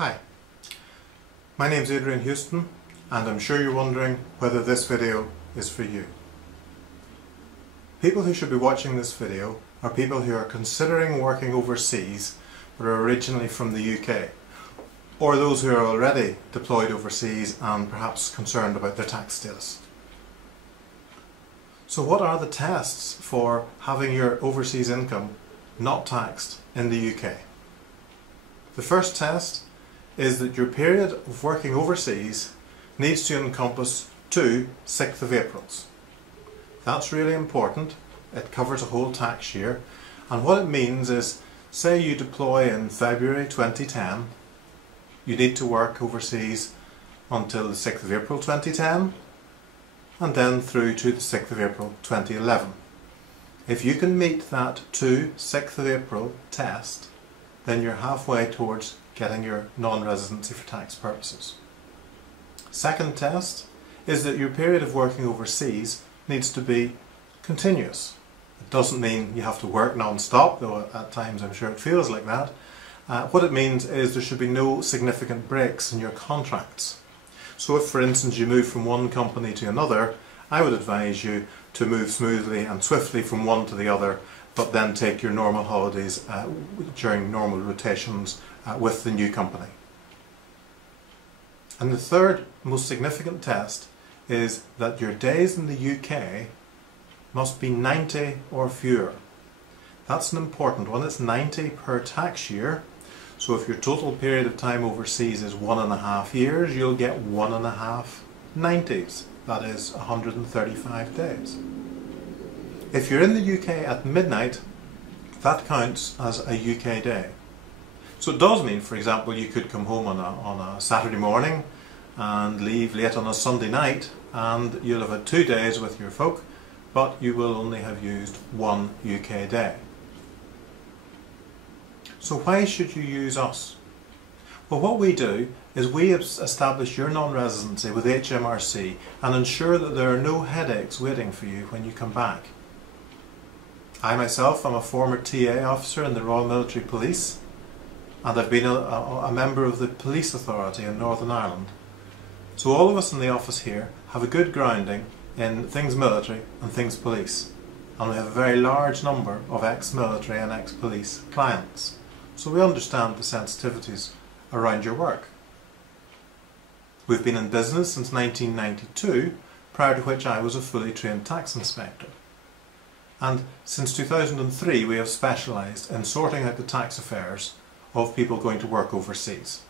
Hi, my name is Adrian Huston and I'm sure you're wondering whether this video is for you. People who should be watching this video are people who are considering working overseas but are originally from the UK, or those who are already deployed overseas and perhaps concerned about their tax status. So what are the tests for having your overseas income not taxed in the UK? The first test is that your period of working overseas needs to encompass 2 6th of Aprils. That's really important. It covers a whole tax year, and what it means is, say you deploy in February 2010, you need to work overseas until the 6th of April 2010 and then through to the 6th of April 2011. If you can meet that 2 6th of April test, then you're halfway towards getting your non-residency for tax purposes. Second test is that your period of working overseas needs to be continuous. It doesn't mean you have to work non-stop, though at times I'm sure it feels like that. What it means is there should be no significant breaks in your contracts. So if, for instance, you move from one company to another, I would advise you to move smoothly and swiftly from one to the other, but then take your normal holidays during normal rotations with the new company. And the third most significant test is that your days in the UK must be 90 or fewer. That's an important one. It's 90 per tax year. So if your total period of time overseas is 1.5 years, you'll get 1.5 90s. That is 135 days. If you're in the UK at midnight, that counts as a UK day. So it does mean, for example, you could come home on a Saturday morning and leave late on a Sunday night, and you'll have had 2 days with your folk, but you will only have used 1 UK day. So why should you use us? Well, what we do is we establish your non-residency with HMRC and ensure that there are no headaches waiting for you when you come back. I myself am a former TA officer in the Royal Military Police, and I've been a member of the Police Authority in Northern Ireland. So all of us in the office here have a good grounding in things military and things police, and we have a very large number of ex-military and ex-police clients. So we understand the sensitivities around your work. We've been in business since 1992, prior to which I was a fully trained tax inspector. And since 2003 we have specialised in sorting out the tax affairs of people going to work overseas.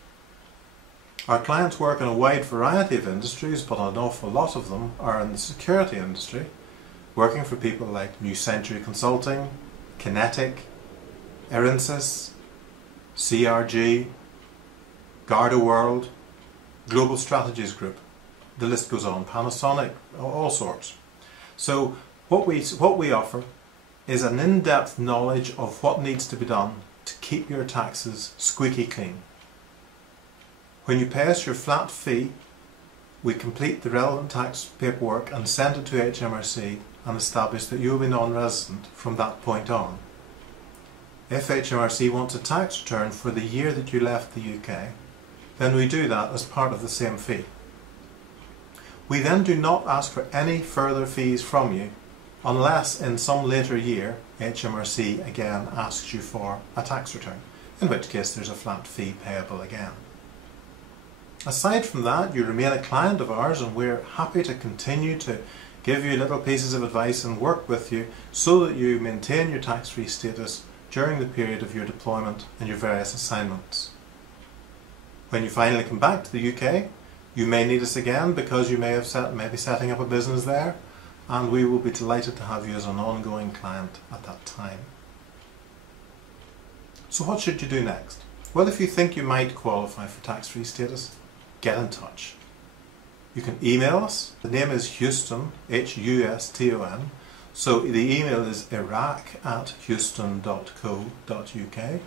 Our clients work in a wide variety of industries, but an awful lot of them are in the security industry, working for people like New Century Consulting, Kinetic, Erinsis, CRG, Garda World, Global Strategies Group, the list goes on, Panasonic, all sorts. So what we offer is an in-depth knowledge of what needs to be done to keep your taxes squeaky clean. When you pay us your flat fee, we complete the relevant tax paperwork and send it to HMRC and establish that you will be non-resident from that point on. If HMRC wants a tax return for the year that you left the UK, then we do that as part of the same fee. We then do not ask for any further fees from you unless in some later year HMRC again asks you for a tax return, in which case there's a flat fee payable again. Aside from that, you remain a client of ours, and we're happy to continue to give you little pieces of advice and work with you so that you maintain your tax-free status during the period of your deployment and your various assignments. When you finally come back to the UK, you may need us again because you may be setting up a business there, and we will be delighted to have you as an ongoing client at that time. So what should you do next? Well, if you think you might qualify for tax-free status, get in touch. You can email us. The name is Huston, H-U-S-T-O-N. So the email is iraq@huston.co.uk.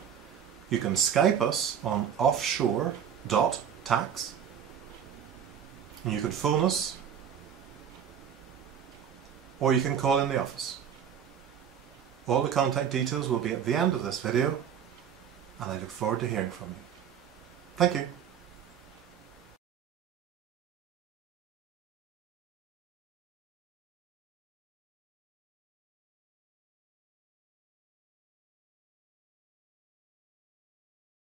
You can Skype us on Offshore.Tax. And you can phone us, or you can call in the office. All the contact details will be at the end of this video, and I look forward to hearing from you. Thank you.